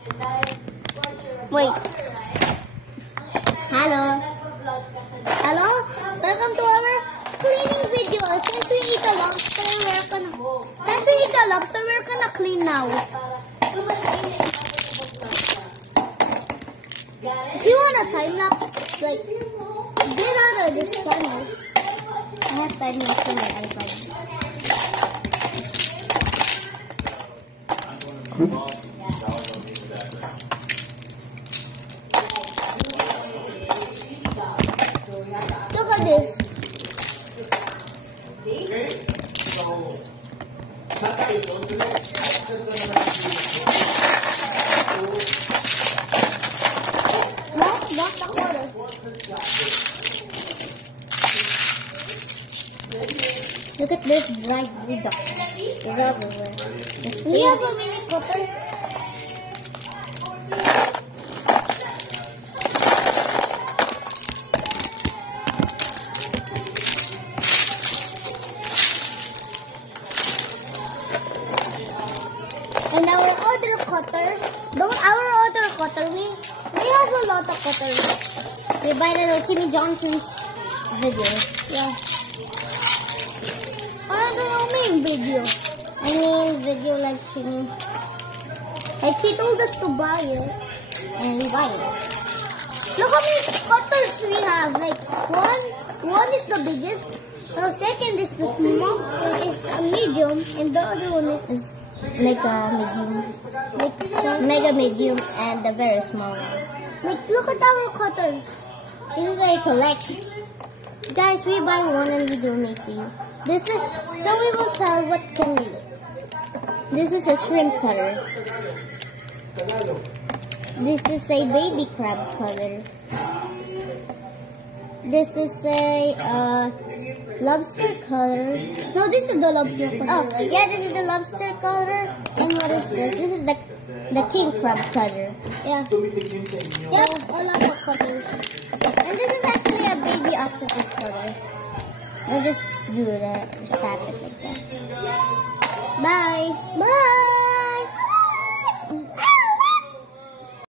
Wait. Hello. Hello? Welcome to our cleaning video. Since we eat a lobster, we're gonna clean now. If you want a time lapse, like get out of this channel. I have time lapse on my iPad. Look at this. Okay, so That's the water. Look at this bright blue duck. It's everywhere. We have a mini cutter. And our other cutter, we have a lot of cutters. We buy the Timmy Johnson's video. Yeah. I don't mean video. I mean video live streaming. Like he told us to buy it, and we buy it. Look how many cutters we have. Like one is the biggest. The second is the small, is a medium, and the other one is mega medium, and the very small one. Like look at our cutters. This is a collection. Guys, we buy one and we donate to you. This is so we will tell what can we do. This is a shrimp cutter. This is a baby crab cutter. This is a lobster cutter. No, this is the lobster cutter. Oh, yeah, this is the lobster cutter. And what is this? This is the king crab cutter. Yeah. Yeah, a lot of cutters. And this is actually a baby octopus cutter. We'll just do that. Just tap it like that. Bye. Bye.